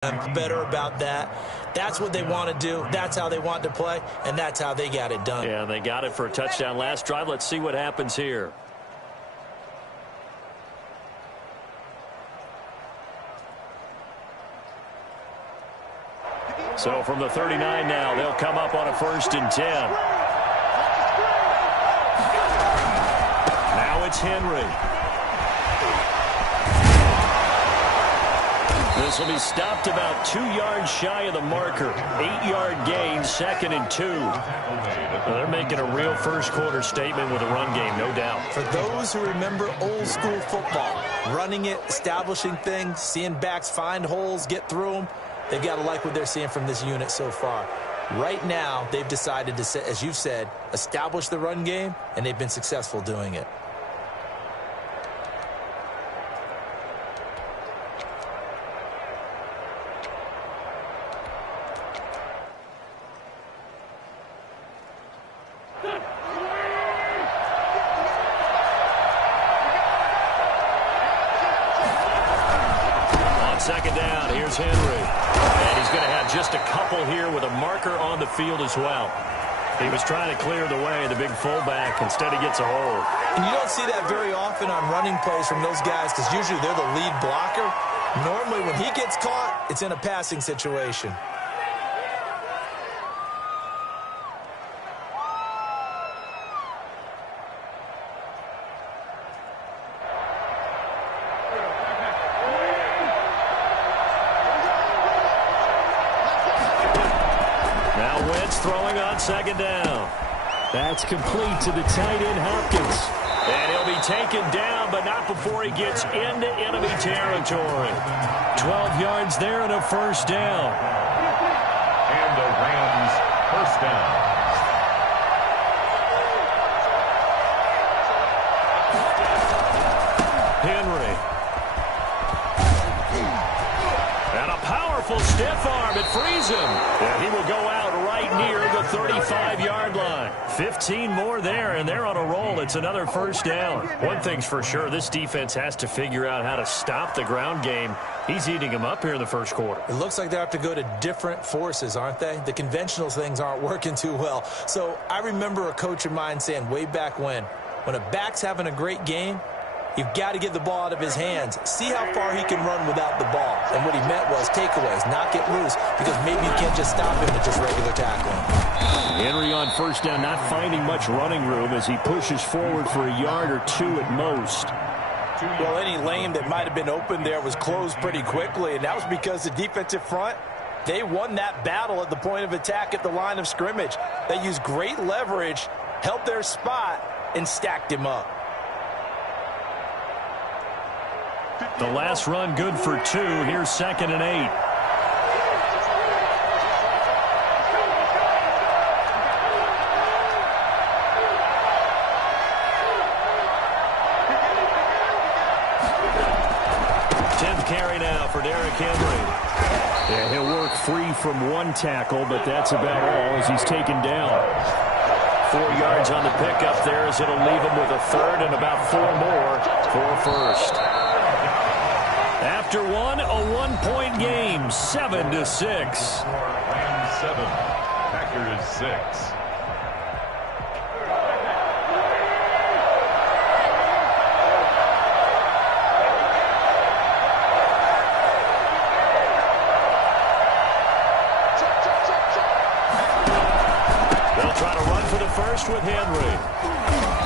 better about that. That's what they want to do. That's how they want to play, and that's how they got it done. Yeah, they got it for a touchdown last drive. Let's see what happens here. So from the 39 now, they'll come up on a 1st and 10. Now it's Henry. This will be stopped about 2 yards shy of the marker. 8-yard gain, 2nd and 2. Well, they're making a real first-quarter statement with a run game, no doubt. For those who remember old-school football, running it, establishing things, seeing backs find holes, get through them, they've got to like what they're seeing from this unit so far. Right now, they've decided to, as you've said, establish the run game, and they've been successful doing it. Second down, here's Henry. And he's going to have just a couple here with a marker on the field as well. He was trying to clear the way, the big fullback. Instead, he gets a hold. And you don't see that very often on running plays from those guys because usually they're the lead blocker. Normally, when he gets caught, it's in a passing situation. Throwing on 2nd down. That's complete to the tight end, Hopkins. And he'll be taken down, but not before he gets into enemy territory. 12 yards there and a 1st down. And the Rams 1st down. Henry. And a powerful stiff arm. It frees him. And he will go out right near the 35-yard line. 15 more there, and they're on a roll. It's another 1st down. One thing's for sure, this defense has to figure out how to stop the ground game. He's eating them up here in the 1st quarter. It looks like they have to go to different forces, aren't they? The conventional things aren't working too well. So I remember a coach of mine saying way back when a back's having a great game, you've got to get the ball out of his hands. See how far he can run without the ball. And what he meant was takeaways, not get loose, because maybe you can't just stop him with just regular tackling. Henry on 1st down, not finding much running room as he pushes forward for a yard or 2 at most. Well, any lane that might have been open there was closed pretty quickly, and that was because the defensive front, they won that battle at the point of attack at the line of scrimmage. They used great leverage, held their spot, and stacked him up. The last run good for 2. Here's 2nd and 8. Carry now for Derrick Henry. Yeah, he'll work free from 1 tackle, but that's about all as he's taken down. 4 yards on the pickup there as it'll leave him with a 3rd and about 4 more for a 1st. After one, a 1-point game, 7-6. Rams 7, Packers 6. First with Henry.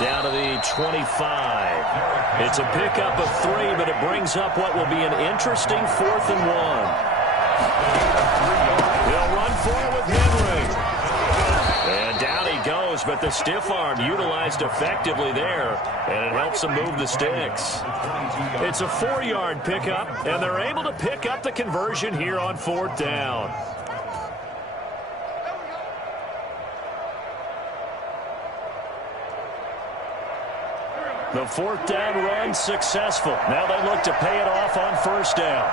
Down to the 25. It's a pickup of 3, but it brings up what will be an interesting 4th and 1. He'll run for it with Henry. And down he goes, but the stiff arm utilized effectively there, and it helps him move the sticks. It's a 4-yard pickup, and they're able to pick up the conversion here on 4th down. The 4th down run successful. Now they look to pay it off on 1st down.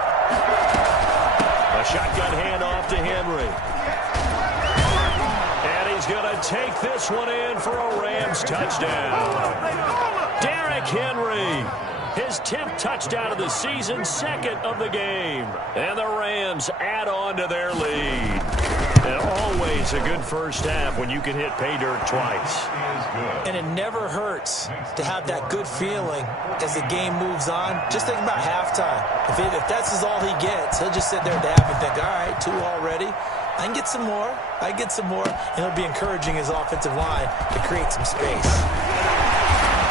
A shotgun handoff to Henry. And he's going to take this one in for a Rams touchdown. Derrick Henry, his 10th Touchdown of the season, second of the game. And the Rams add on to their lead. And always a good first half when you can hit pay dirt twice. And it never hurts to have that good feeling as the game moves on. Just think about halftime. If that's all he gets, he'll just sit there at the half and think, all right, 2 already. I can get some more. I can get some more. And he'll be encouraging his offensive line to create some space.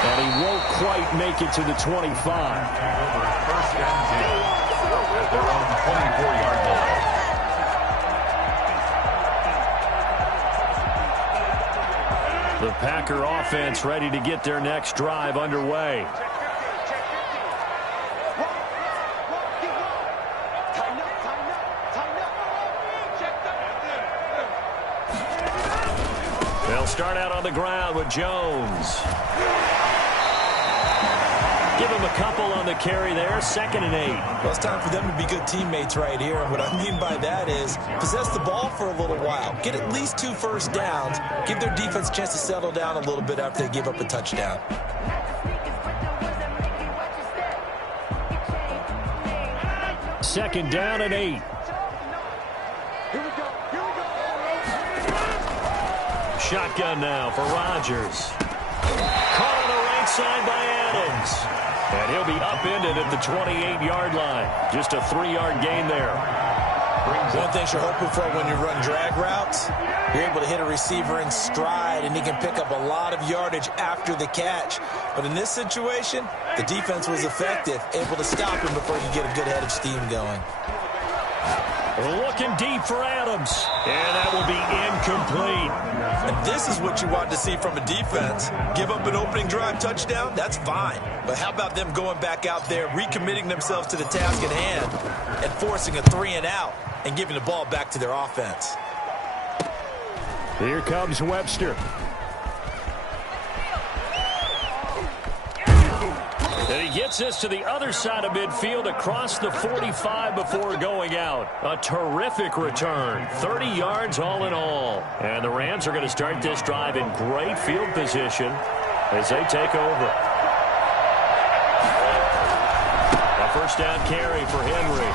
And he won't quite make it to the 25. First and 10 at their own 24-yard line. The Packer offense ready to get their next drive underway. They'll start out on the ground with Jones. Give him a couple on the carry there, 2nd and 8. Well, it's time for them to be good teammates right here. And what I mean by that is possess the ball for a little while. Get at least 2 first downs. Give their defense a chance to settle down a little bit after they give up a touchdown. Second down and 8. Shotgun now for Rodgers. Caught on the right side by Adams. And he'll be upended at the 28-yard line. Just a 3-yard gain there. One thing you're hoping for when you run drag routes, you're able to hit a receiver in stride, and he can pick up a lot of yardage after the catch. But in this situation, the defense was effective, able to stop him before he could get a good head of steam going. Looking deep for Adams. And that will be incomplete. And this is what you want to see from a defense. Give up an opening drive touchdown, that's fine. But how about them going back out there, recommitting themselves to the task at hand, and forcing a 3-and-out, and giving the ball back to their offense. Here comes Webster. And he gets this to the other side of midfield across the 45 before going out. A terrific return. 30 yards all in all. And the Rams are going to start this drive in great field position as they take over. A first down carry for Henry.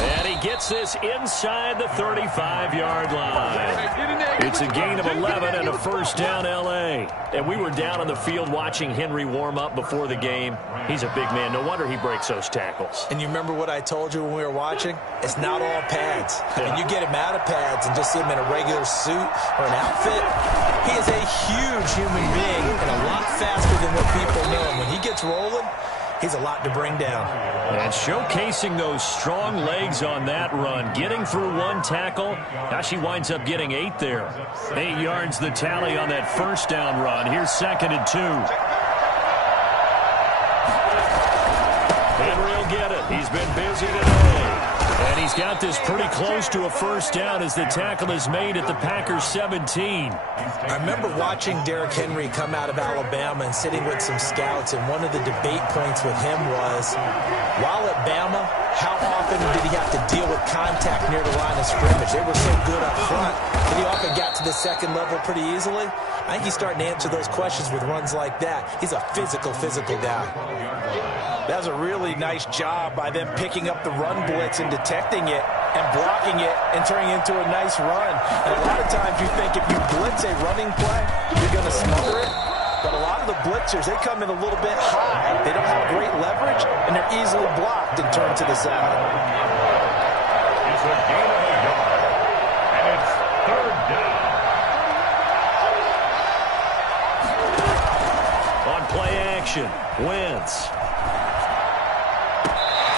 And he gets this inside the 35-yard line. It's a gain of 11 and a first down L.A. And we were down on the field watching Henry warm up before the game. He's a big man. No wonder he breaks those tackles. And you remember what I told you when we were watching? It's not all pads. I mean, you get him out of pads and just see him in a regular suit or an outfit. He is a huge human being and a lot faster than what people know. And when he gets rolling, he's a lot to bring down. And showcasing those strong legs on that run. Getting through 1 tackle. Now she winds up getting 8 there. 8 yards the tally on that first down run. Here's 2nd and 2. Henry will get it. He's been busy today. And he's got this pretty close to a first down as the tackle is made at the Packers 17. I remember watching Derrick Henry come out of Alabama and sitting with some scouts, and one of the debate points with him was, while at Bama, how often did he have to deal with contact near the line of scrimmage? They were so good up front that he often got to the second level pretty easily. I think he's starting to answer those questions with runs like that. He's a physical guy. That was a really nice job by them picking up the run blitz and detecting it and blocking it and turning it into a nice run. And a lot of times you think if you blitz a running play, you're going to smother it. But a lot of the blitzers, they come in a little bit high. They don't have great leverage, and they're easily blocked and turned to the side. It's a gain of a yard, and it's 3rd down. On play action, Wentz.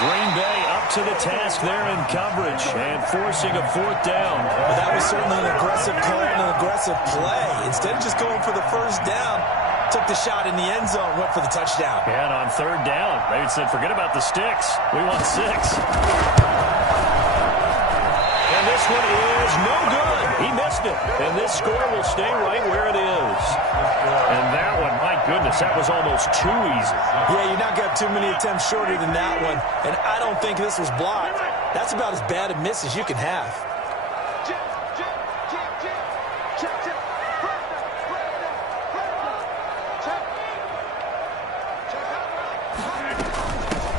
Green Bay up to the task there in coverage and forcing a 4th down. Well, that was certainly an aggressive call and an aggressive play. Instead of just going for the first down, took the shot in the end zone, went for the touchdown. And on 3rd down, they said, forget about the sticks. We want 6. And this one is no good. He missed it. And this score will stay right where it is. And that one, my goodness, that was almost too easy. Yeah, you're not going to have too many attempts shorter than that one. And I don't think this was blocked. That's about as bad a miss as you can have.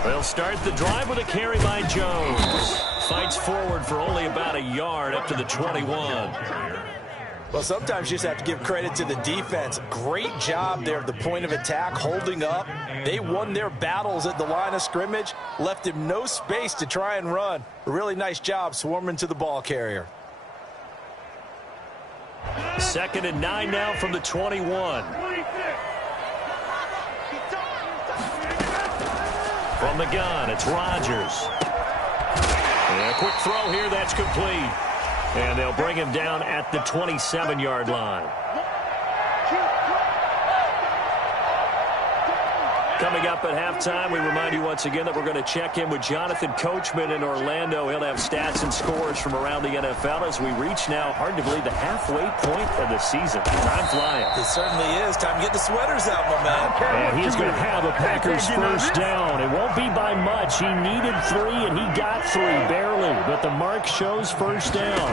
They'll start the drive with a carry by Jones. Fights forward for only about a yard up to the 21. Well, sometimes you just have to give credit to the defense. Great job there at the point of attack, holding up. They won their battles at the line of scrimmage, left him no space to try and run. A really nice job swarming to the ball carrier. 2nd and 9 now from the 21. From the gun, it's Rodgers. And a quick throw here, that's complete. And they'll bring him down at the 27-yard line. Coming up at halftime, we remind you once again that we're going to check in with Jonathan Coachman in Orlando. He'll have stats and scores from around the NFL as we reach now, hard to believe, the halfway point of the season. Time flying. It certainly is. Time to get the sweaters out, my man. And he's going to have a Packers first down. It won't be by much. He needed 3, and he got 3, barely. But the mark shows first down.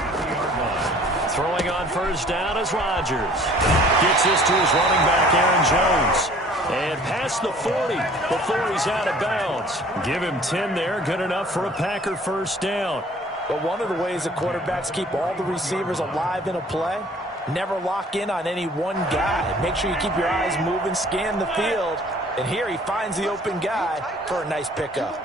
Throwing on first down is Rodgers. Gets this to his running back, Aaron Jones. And past the 40 before he's out of bounds. Give him 10 there. Good enough for a Packer first down. But one of the ways the quarterbacks keep all the receivers alive in a play, never lock in on any one guy. Make sure you keep your eyes moving, scan the field. And here he finds the open guy for a nice pickup.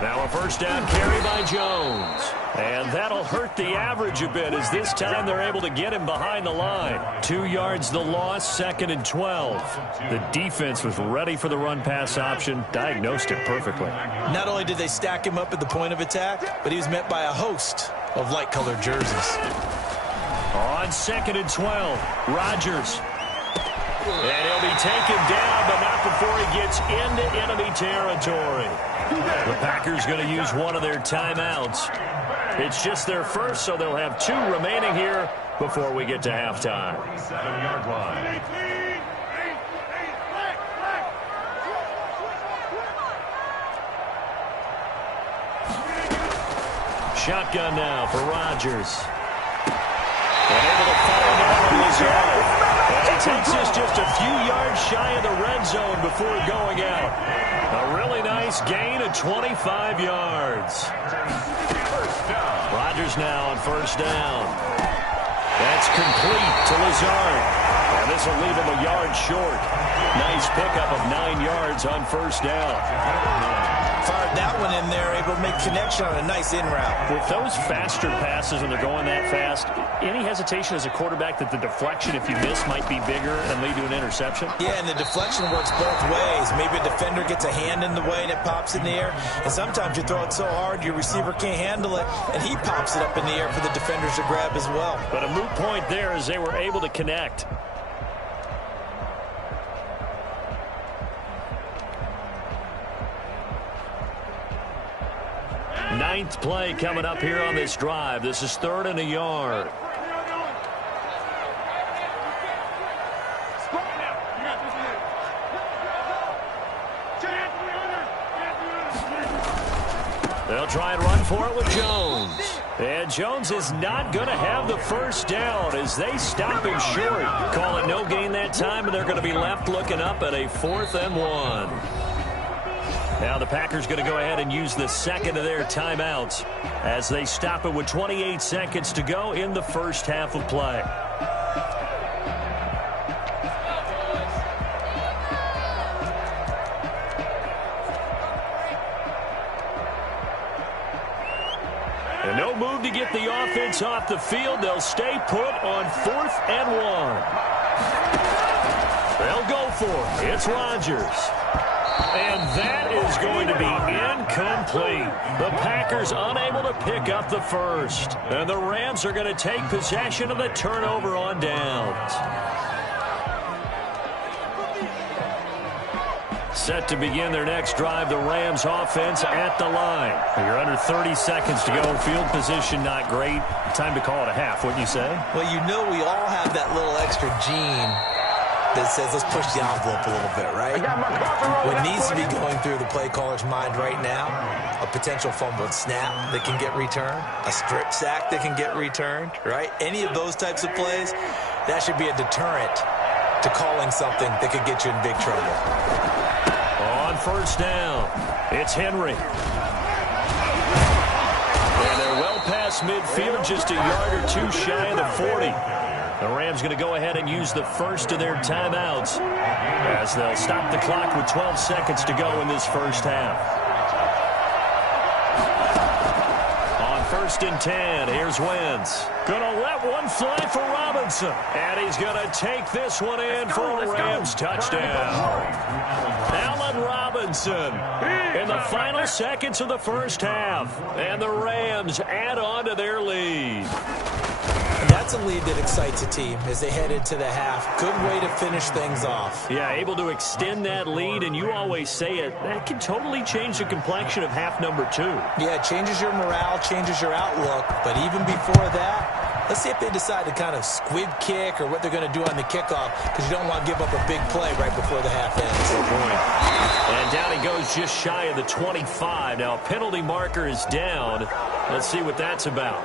Now a first down carry by Jones. And that'll hurt the average a bit as this time they're able to get him behind the line. 2 yards the loss, 2nd and 12. The defense was ready for the run-pass option, diagnosed it perfectly. Not only did they stack him up at the point of attack, but he was met by a host of light-colored jerseys. On 2nd and 12, Rodgers. And he'll be taken down, but not before he gets into enemy territory. The Packers going to use one of their timeouts. It's just their first, so they'll have 2 remaining here before we get to halftime. 7-yard line. Shotgun now for Rodgers. And able to follow down on his own. And he takes this just a few yards shy of the red zone before going out. A really nice gain of 25 yards. Rodgers now on first down. That's complete to Lazard. And this will leave him a yard short. Nice pickup of 9 yards on first down. Fired that one in there, able to make connection on a nice in route. With those faster passes when they're going that fast, any hesitation as a quarterback that the deflection, if you miss, might be bigger and lead to an interception? Yeah, and the deflection works both ways. Maybe a defender gets a hand in the way and it pops in the air. And sometimes you throw it so hard your receiver can't handle it, and he pops it up in the air for the defenders to grab as well. But a moot point there as they were able to connect. Ninth play coming up here on this drive. This is 3rd and a yard. They'll try and run for it with Jones. And Jones is not going to have the first down as they stop him short. Call it no gain that time, and they're going to be left looking up at a 4th and 1. Now the Packers going to go ahead and use the second of their timeouts as they stop it with 28 seconds to go in the first half of play. And no move to get the offense off the field. They'll stay put on 4th and 1. They'll go for it. It's Rodgers. And that is going to be incomplete. The Packers unable to pick up the first. And the Rams are going to take possession of the turnover on downs. Set to begin their next drive, the Rams offense at the line. You're under 30 seconds to go. Field position not great. Time to call it a half, wouldn't you say? Well, you know we all have that little extra gene that says let's push the envelope a little bit, right? What needs to be going through the play caller's mind right now, a potential fumbled snap that can get returned, a strip sack that can get returned, right? Any of those types of plays, that should be a deterrent to calling something that could get you in big trouble. On first down, it's Henry. And they're well past midfield, just a yard or two shy of the 40. The Rams going to go ahead and use the first of their timeouts as they'll stop the clock with 12 seconds to go in this first half. On first and 10, here's Wentz. Going to let one fly for Robinson. And he's going to take this one in for a Rams touchdown. Allen Robinson in the final seconds of the first half. And the Rams add on to their lead. That's a lead that excites a team as they head into the half. Good way to finish things off. Yeah, able to extend that lead, and you always say it, that can totally change the complexion of half number 2. Yeah, it changes your morale, changes your outlook. But even before that, let's see if they decide to kind of squib kick or what they're going to do on the kickoff, because you don't want to give up a big play right before the half ends. Good point. And down he goes just shy of the 25. Now, a penalty marker is down. Let's see what that's about.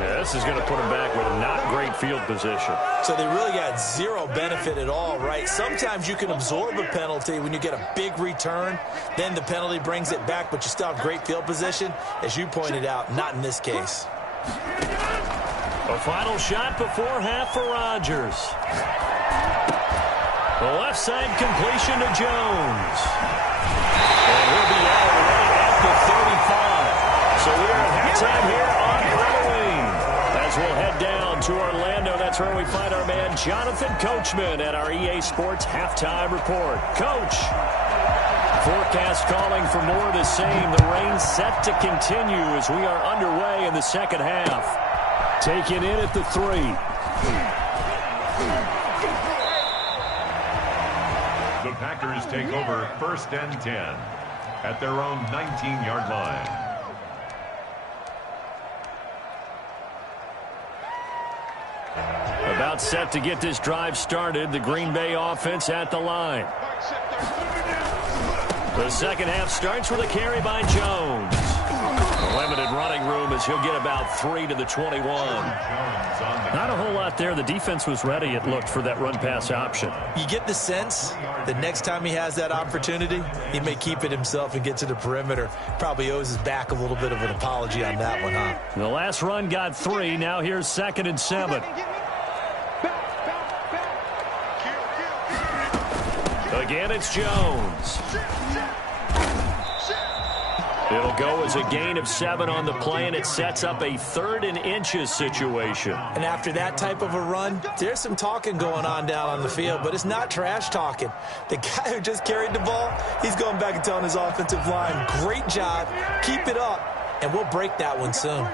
Yeah, this is going to put him back with not great field position. So they really got zero benefit at all, right? Sometimes you can absorb a penalty when you get a big return. Then the penalty brings it back, but you still have great field position. As you pointed out, not in this case. A final shot before half for Rodgers. The left side completion to Jones. And he'll be out right at the 35. So we're at halftime here on Halloween. As we'll head down to Orlando, that's where we find our man Jonathan Coachman at our EA Sports Halftime Report. Coach, forecast calling for more of the same. The rain set to continue as we are underway in the second half. Taken in at the 3. The Packers take over first and 10 at their own 19-yard line. About set to get this drive started. The Green Bay offense at the line. The second half starts with a carry by Jones. A limited running room as he'll get about 3 to the 21. Not a whole lot there. The defense was ready, it looked, for that run-pass option. You get the sense that next time he has that opportunity, he may keep it himself and get to the perimeter. Probably owes his back a little bit of an apology on that one, huh? The last run got 3. Now here's 2nd and 7. Again, it's Jones. It'll go as a gain of 7 on the play, and it sets up a 3rd and inches situation. And after that type of a run, there's some talking going on down on the field, but it's not trash talking. The guy who just carried the ball, he's going back and telling his offensive line, great job, keep it up, and we'll break that one soon.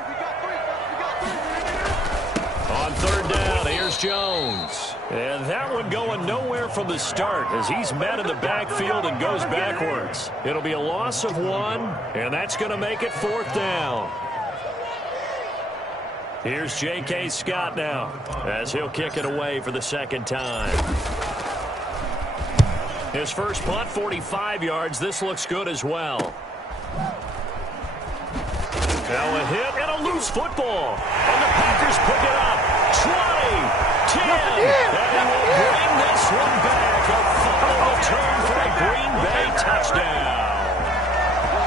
On 3rd down, here's Jones. And that one going nowhere from the start as he's met in the backfield and goes backwards. It'll be a loss of 1, and that's going to make it 4th down. Here's J.K. Scott now as he'll kick it away for the 2nd time. His first punt, 45 yards. This looks good as well. Now a hit and a loose football. And the Packers pick it up. 20, 10, and he will bring this one back. A final return for a Green Bay touchdown.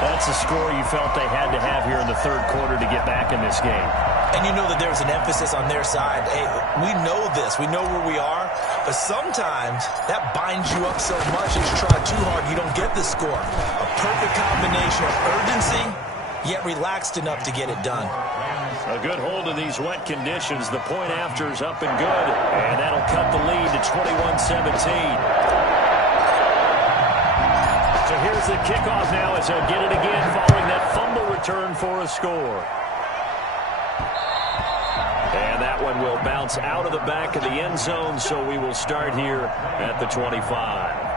That's a score you felt they had to have here in the 3rd quarter to get back in this game. And you know that there's an emphasis on their side. Hey, we know this. We know where we are. But sometimes that binds you up so much that you try too hard, you don't get the score. A perfect combination of urgency, yet relaxed enough to get it done. A good hold in these wet conditions. The point after is up and good. And that'll cut the lead to 21-17. So here's the kickoff now as they'll get it again following that fumble return for a score. And that one will bounce out of the back of the end zone, so we will start here at the 25.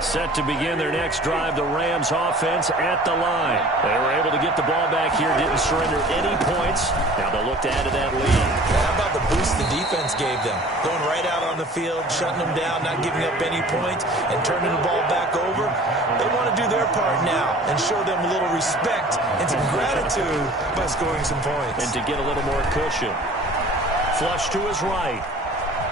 Set to begin their next drive, the Rams offense at the line. They were able to get get the ball back here. Didn't surrender any points. Now they'll look to add to that lead. How about the boost the defense gave them? Going right out on the field, shutting them down, not giving up any points, and turning the ball back over. They want to do their part now and show them a little respect and some gratitude by scoring some points. And to get a little more cushion. Flush to his right.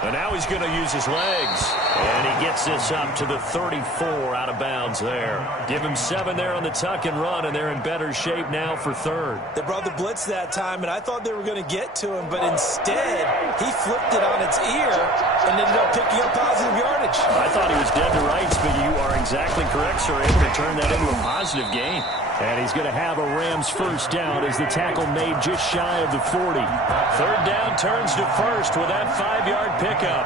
And now he's going to use his legs. And he gets this up to the 34 out of bounds there. Give him 7 there on the tuck and run, and they're in better shape now for third. They brought the blitz that time, and I thought they were going to get to him, but instead he flipped it on its ear and ended up picking up positive yardage. I thought he was dead to rights, but you are exactly correct, sir. Able to turn that into a positive gain. And he's going to have a Rams first down as the tackle made just shy of the 40. Third down turns to first with that 5-yard pickup.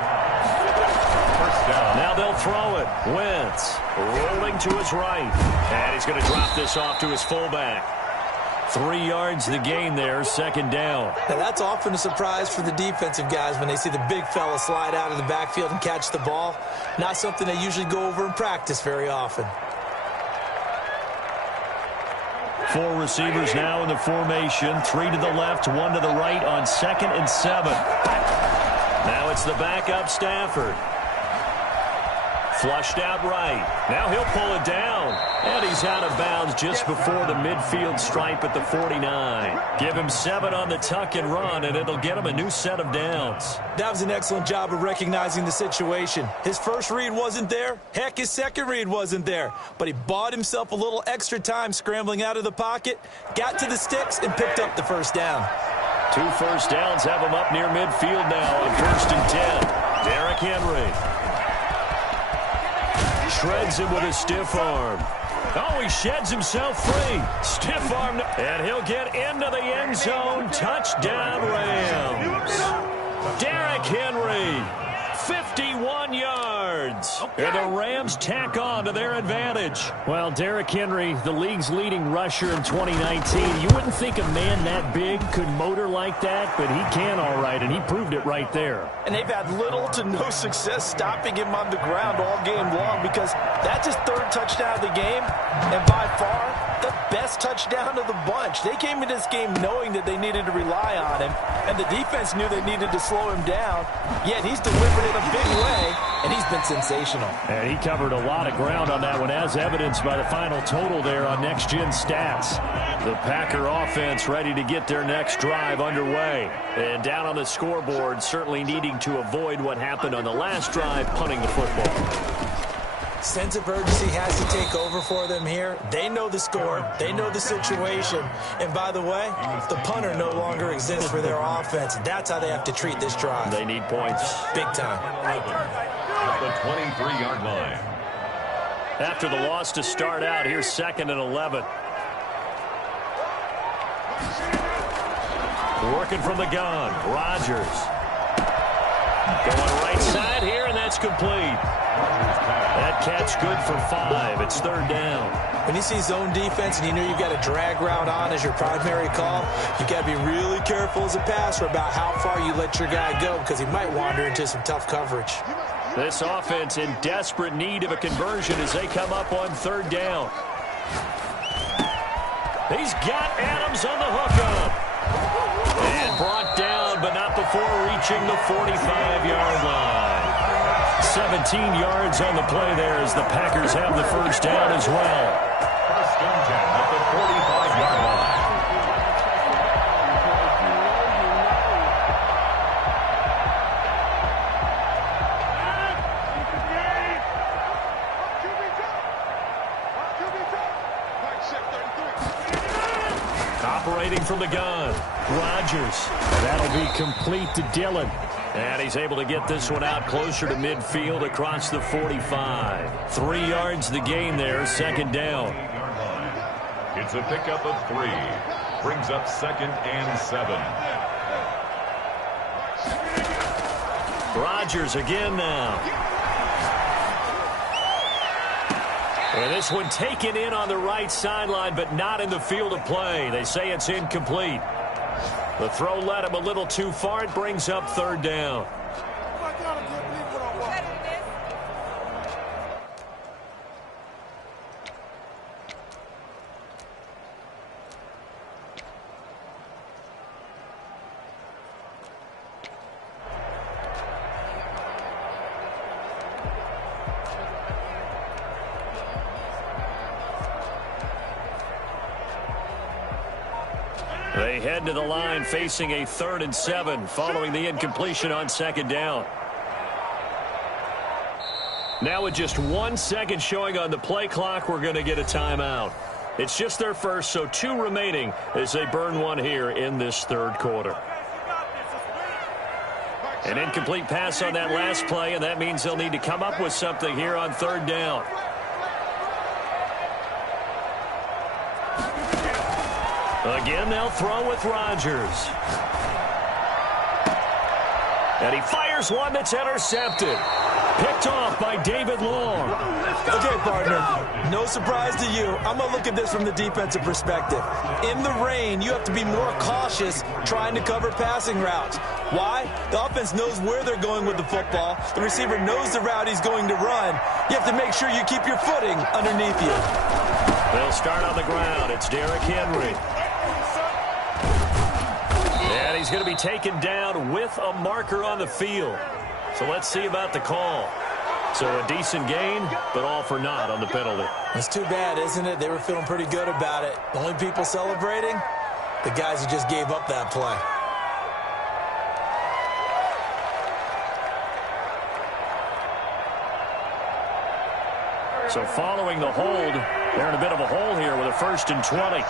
First down. Now they'll throw it. Wentz rolling to his right. And he's going to drop this off to his fullback. 3 yards the gain there, second down. Now that's often a surprise for the defensive guys when they see the big fella slide out of the backfield and catch the ball. Not something they usually go over in practice very often. 4 receivers now in the formation. 3 to the left, 1 to the right on 2nd and 7. Now it's the backup Stafford. Flushed out right. Now he'll pull it down. And he's out of bounds just before the midfield stripe at the 49. Give him 7 on the tuck and run, and it'll get him a new set of downs. That was an excellent job of recognizing the situation. His first read wasn't there. Heck, his second read wasn't there. But he bought himself a little extra time scrambling out of the pocket, got to the sticks, and picked up the first down. 2 first downs have him up near midfield now on 1st and 10. Derrick Henry. Shreds him with a stiff arm. Oh, he sheds himself free. Stiff arm. And he'll get into the end zone. Touchdown, Rams. Derrick Henry. 51 yards. And the Rams tack on to their advantage. Well, Derrick Henry, the league's leading rusher in 2019. You wouldn't think a man that big could motor like that, but he can all right, and he proved it right there. And they've had little to no success stopping him on the ground all game long because that's his 3rd touchdown of the game, and by far the best touchdown of the bunch. They came into this game knowing that they needed to rely on him, and the defense knew they needed to slow him down, yet he's delivered in a big way, and he's been sensational. And he covered a lot of ground on that one, as evidenced by the final total there on Next Gen Stats. The Packer offense ready to get their next drive underway. And down on the scoreboard, certainly needing to avoid what happened on the last drive, punting the football. Sense of urgency has to take over for them here. They know the score. They know the situation. And by the way, the punter no longer exists for their offense. That's how they have to treat this drive. They need points. Big time. At the 23-yard line. After the loss to start out, here's 2nd and 11. Working from the gun. Rodgers. Going right side here, and that's complete. That catch good for 5. It's 3rd down. When you see zone defense and you know you've got a drag route on as your primary call, you've got to be really careful as a passer about how far you let your guy go because he might wander into some tough coverage. This offense in desperate need of a conversion as they come up on 3rd down. He's got Adams on the hookup. And brought down, but not before reaching the 45-yard line. 17 yards on the play there as the Packers have the first down as well. First and 10 at the 45-yard line. Operating from the gun, Rodgers. That'll be complete to Dillon. And he's able to get this one out closer to midfield across the 45. 3 yards the gain there, 2nd down. It's a pickup of 3. Brings up 2nd and 7. Rodgers again now. And this one taken in on the right sideline, but not in the field of play. They say it's incomplete. The throw led him a little too far. It brings up 3rd down. They head to the line facing a 3rd and 7 following the incompletion on 2nd down. Now with just 1 second showing on the play clock, we're going to get a timeout. It's just their first, so 2 remaining as they burn one here in this 3rd quarter. An incomplete pass on that last play, and that means they'll need to come up with something here on 3rd down. Again, they'll throw with Rodgers. And he fires one that's intercepted. Picked off by David Long. Okay, partner, no surprise to you. I'm going to look at this from the defensive perspective. In the rain, you have to be more cautious trying to cover passing routes. Why? The offense knows where they're going with the football. The receiver knows the route he's going to run. You have to make sure you keep your footing underneath you. They'll start on the ground. It's Derrick Henry. And he's going to be taken down with a marker on the field. So let's see about the call. So a decent gain, but all for naught on the penalty. It's too bad, isn't it? They were feeling pretty good about it. The only people celebrating, the guys who just gave up that play. So following the hold, they're in a bit of a hole here with a 1st and 20.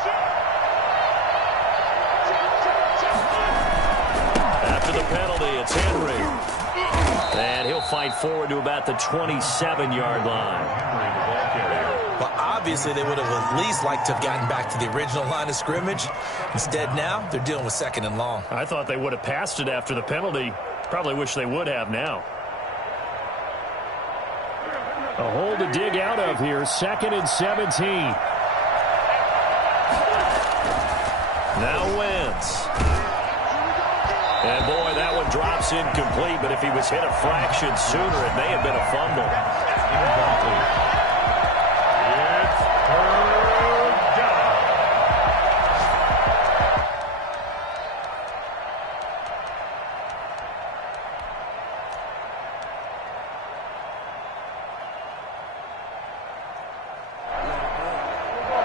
After the penalty, it's Henry. And he'll fight forward to about the 27-yard line. Well, obviously, they would have at least liked to have gotten back to the original line of scrimmage. Instead, now, they're dealing with 2nd and long. I thought they would have passed it after the penalty. Probably wish they would have now. A hole to dig out of here, 2nd and 17. Now Wentz. And, boy, that one drops incomplete, but if he was hit a fraction sooner, it may have been a fumble. It's 3rd down.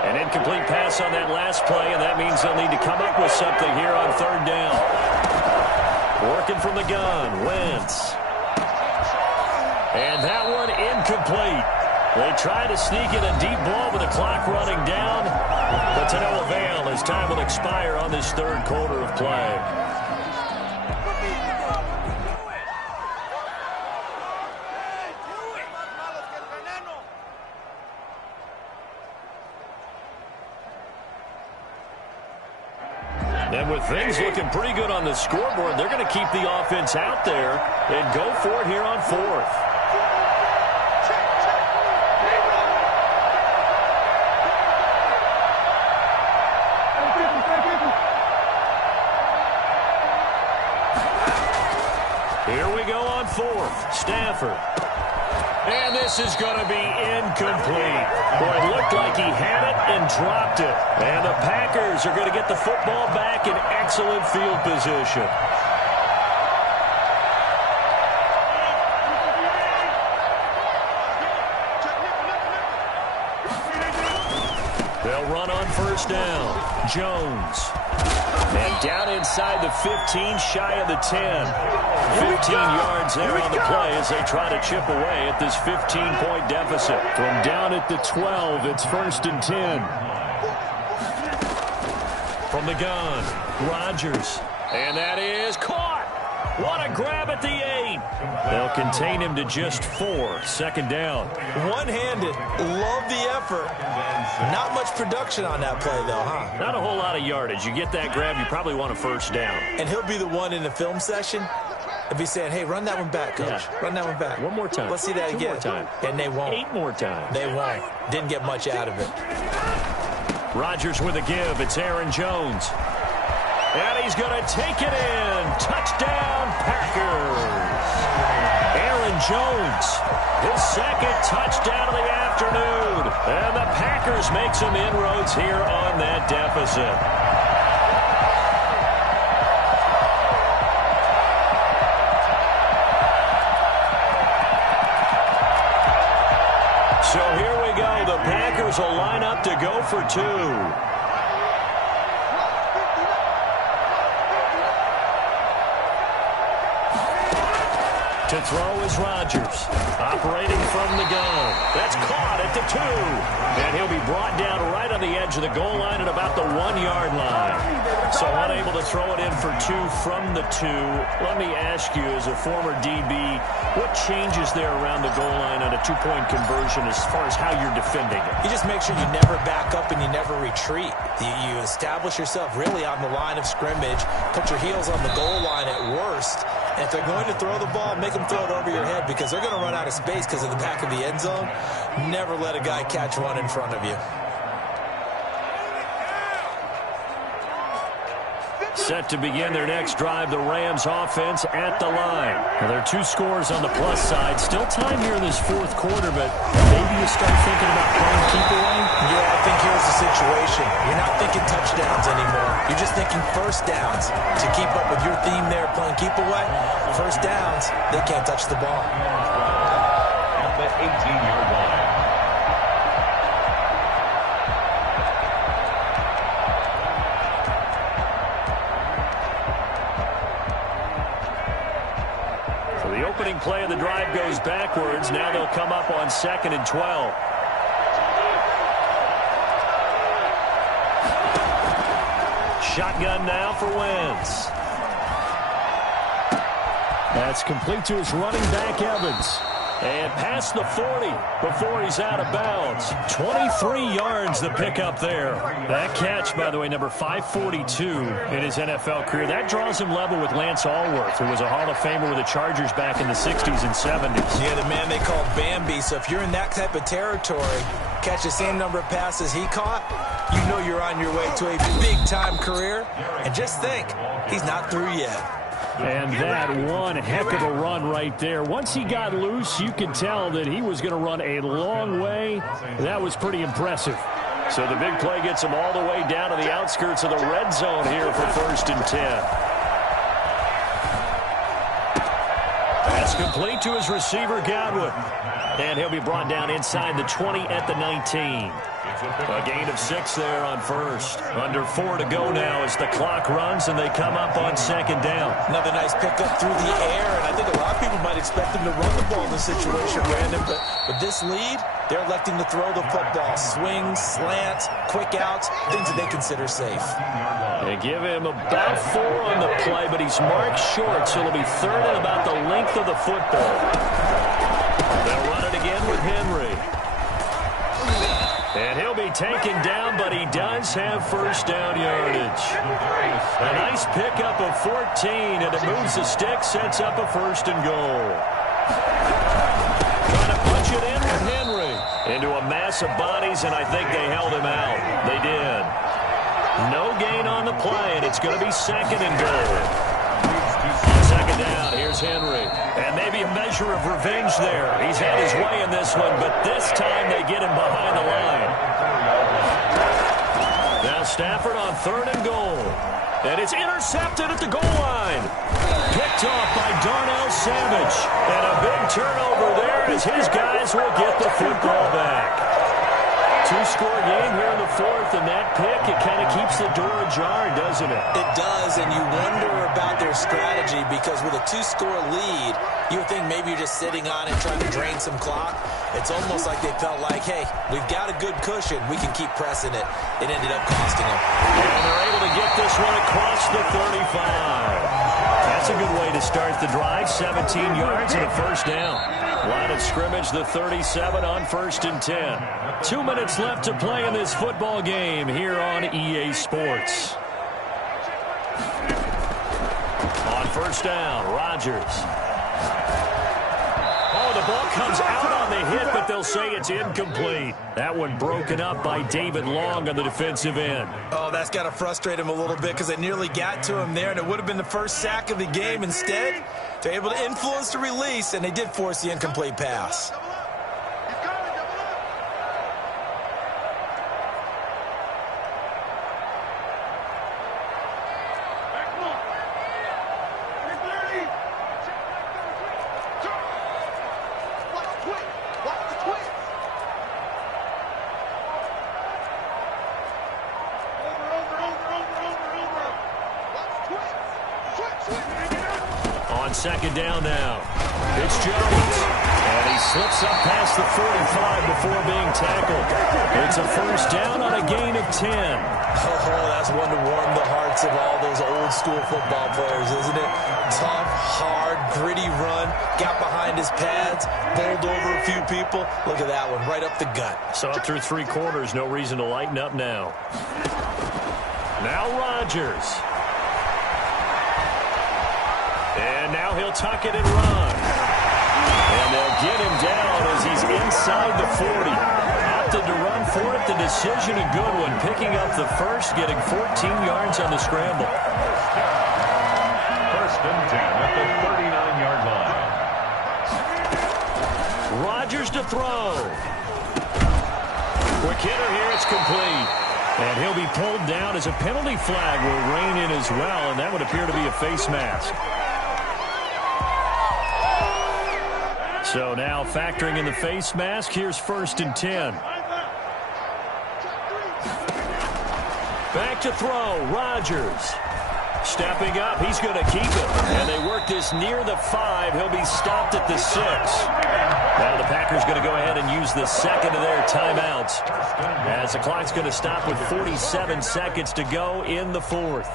An incomplete pass on that last play, and that means they'll need to come up with something here on 3rd down. Working from the gun, Wentz. And that one incomplete. They tried to sneak in a deep ball with the clock running down, but to no avail as time will expire on this 3rd quarter of play. And with things looking pretty good on the scoreboard, they're going to keep the offense out there and go for it here on 4th. Here we go on 4th. Stafford. And this is going to be incomplete. Boy, it looked like he had it and dropped it. And the Packers are going to get the football back in excellent field position. They'll run on 1st down. Jones. And down inside the 15, shy of the 10. 15 yards there on the play as they try to chip away at this 15-point deficit. From down at the 12, it's 1st and 10. From the gun, Rodgers. And that is caught. What a grab at the 8. They'll contain him to just 4. 2nd down. One-handed. Love the effort. Not much production on that play, though, huh? Not a whole lot of yardage. You get that grab, you probably want a 1st down. And he'll be the one in the film session and be saying, hey, run that one back, coach. Yeah. Run that one back. One more time. Let's see that 2 again. more time. And they won't. 8 more times. They won't. Didn't get much out of it. Rodgers with a give. It's Aaron Jones. And he's going to take it in. Touchdown, Packers. Aaron Jones, his 2nd touchdown of the afternoon. And the Packers make some inroads here on that deficit. So here we go. The Packers will line up to go for 2. To throw is Rodgers. Operating from the gun. That's caught at the 2. And he'll be brought down right on the edge of the goal line at about the 1-yard line. So unable to throw it in for 2 from the 2. Let me ask you, as a former DB, what changes there around the goal line on a 2-point conversion as far as how you're defending it? You just make sure you never back up and you never retreat. You establish yourself really on the line of scrimmage, put your heels on the goal line at worst, and if they're going to throw the ball, make them throw it over your head because they're going to run out of space because of the back of the end zone. Never let a guy catch one in front of you. Set to begin their next drive, the Rams offense at the line. Well, there are 2 scores on the plus side. Still time here in this 4th quarter, but maybe you start thinking about playing keep away? Yeah, I think here's the situation. You're not thinking touchdowns anymore. You're just thinking first downs. To keep up with your theme there, playing keep away, first downs, they can't touch the ball. At the 18-yard line. The opening play of the drive goes backwards. Now they'll come up on 2nd and 12. Shotgun now for Wentz. That's complete to his running back, Evans. And past the 40 before he's out of bounds. 23 yards the pickup there. That catch, by the way, number 542 in his NFL career. That draws him level with Lance Allworth, who was a Hall of Famer with the Chargers back in the 60s and 70s. Yeah, the man they called Bambi. So if you're in that type of territory, catch the same number of passes he caught, you know you're on your way to a big-time career. And just think, he's not through yet. And that one heck of a run right there. Once he got loose, you could tell that he was going to run a long way. That was pretty impressive. So the big play gets him all the way down to the outskirts of the red zone here for 1st and 10. Pass complete to his receiver, Godwin. And he'll be brought down inside the 20 at the 19. A gain of 6 there on 1st. Under 4 to go now as the clock runs and they come up on 2nd down. Another nice pickup through the air, and I think a lot of people might expect him to run the ball in this situation, Brandon, but with this lead, they're electing to throw the football. Swings, slants, quick outs, things that they consider safe. They give him about 4 on the play, but he's marked short, so it'll be 3rd and about the length of the football. They'll run it again with Henry. And he'll be taken down, but he does have 1st down yardage. A nice pickup of 14, and it moves the stick, sets up a 1st and goal. Trying to punch it in with Henry. Into a mass of bodies, and I think they held him out. They did. No gain on the play, and it's going to be 2nd and goal. 2nd down, here's Henry. And maybe a measure of revenge there. He's had his way in this one, but this time they get him behind the line. Now Stafford on 3rd and goal. And it's intercepted at the goal line. Picked off by Darnell Savage. And a big turnover there as his guys will get the football back. 2-score game here in the 4th, and that pick, it kind of keeps the door ajar, doesn't it? It does, and you wonder about their strategy because with a 2-score lead, you would think maybe you're just sitting on it trying to drain some clock. It's almost like they felt like, hey, we've got a good cushion. We can keep pressing it. It ended up costing them. And they're able to get this one across the 35. That's a good way to start the drive. 17 yards and a 1st down. Line of scrimmage, the 37 on 1st and 10. 2 minutes left to play in this football game here on EA Sports. On 1st down, Rodgers. Oh, the ball comes out on the hit, but they'll say it's incomplete. That one broken up by David Long on the defensive end. Oh, that's got to frustrate him a little bit because they nearly got to him there, and it would have been the 1st sack of the game. Instead, they're able to influence the release, and they did force the incomplete pass. on second down now. It's Jones. And he slips up past the 45 before being tackled. It's a first down on a gain of 10. Oh, that's one to warm the hearts of all those old-school football players, isn't it? Tough, hard, gritty run. Got behind his pads, bowled over a few people. Look at that one, right up the gut. So up through 3 quarters, no reason to lighten up now. Now Rodgers. And now he'll tuck it and run. And they'll get him down as he's inside the 40. Opted to run for it. The decision a good one. Picking up the first, getting 14 yards on the scramble. First and 10 at the 39-yard line. Rodgers to throw. Quick hitter here. It's complete. And he'll be pulled down as a penalty flag will rein in as well. And that would appear to be a face mask. So now factoring in the face mask, here's first and 10. Back to throw, Rodgers. Stepping up, he's going to keep it. And they work this near the 5. He'll be stopped at the 6. Now the Packers going to go ahead and use the second of their timeouts. As the clock's going to stop with 47 seconds to go in the 4th.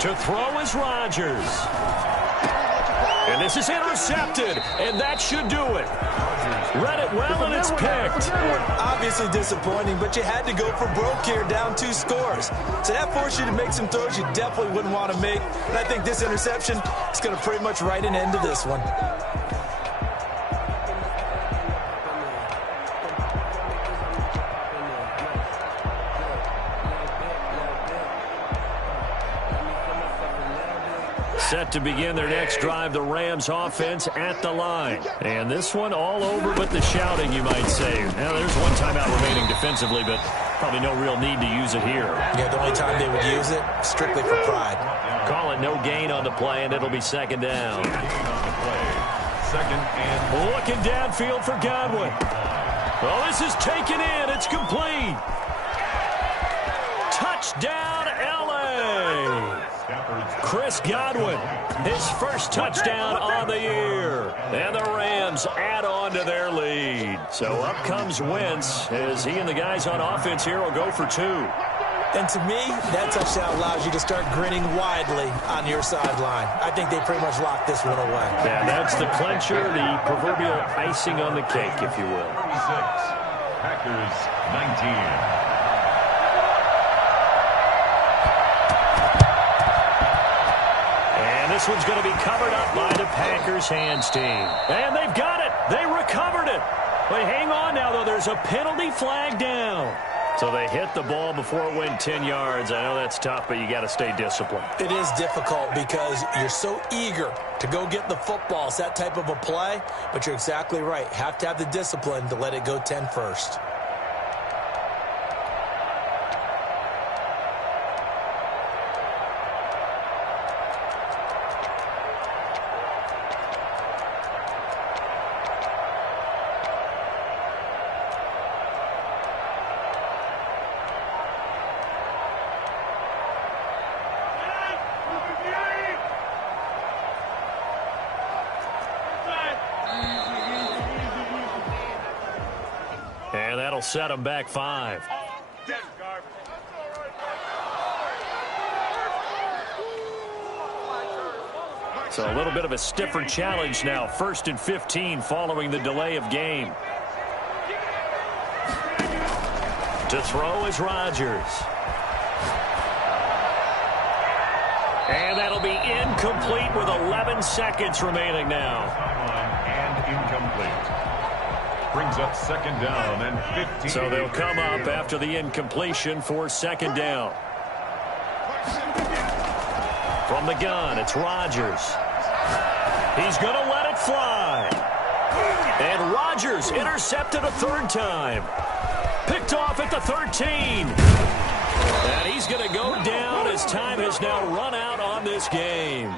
To throw is Rodgers. And this is intercepted, and that should do it. Read it well, and it's picked. Obviously disappointing, but you had to go for broke here, down 2 scores. So that forced you to make some throws you definitely wouldn't want to make. And I think this interception is going to pretty much write an end to this one. Set to begin their next drive, the Rams offense at the line. And this one all over but the shouting, you might say. Now, there's one timeout remaining defensively, but probably no real need to use it here. Yeah, the only time they would use it, strictly for pride. Call it no gain on the play, and it'll be second down. Second and... Looking downfield for Godwin. Well, this is taken in. It's complete. Touchdown, L.A. Chris Godwin, his first touchdown on the year. And the Rams add on to their lead. So up comes Wentz as he and the guys on offense here will go for 2. And to me, that touchdown allows you to start grinning widely on your sideline. I think they pretty much locked this one away. Yeah, that's the clincher, the proverbial icing on the cake, if you will. 36, Packers 19. This one's going to be covered up by the Packers hands team. And they've got it. They recovered it. But hang on now, though. There's a penalty flag down. So they hit the ball before it went 10 yards. I know that's tough, but you got to stay disciplined. It is difficult because you're so eager to go get the football. It's that type of a play, but you're exactly right. Have to have the discipline to let it go 10 first. And that'll set them back 5. So a little bit of a stiffer challenge now. 1st and 15 following the delay of game. To throw is Rodgers. And that'll be incomplete with 11 seconds remaining now. And incomplete. Brings up second down and 15. So they'll come up after the incompletion for second down. From the gun, it's Rodgers. He's going to let it fly. And Rodgers intercepted a 3rd time. Picked off at the 13. And he's he's going to go down as time has now run out on this game.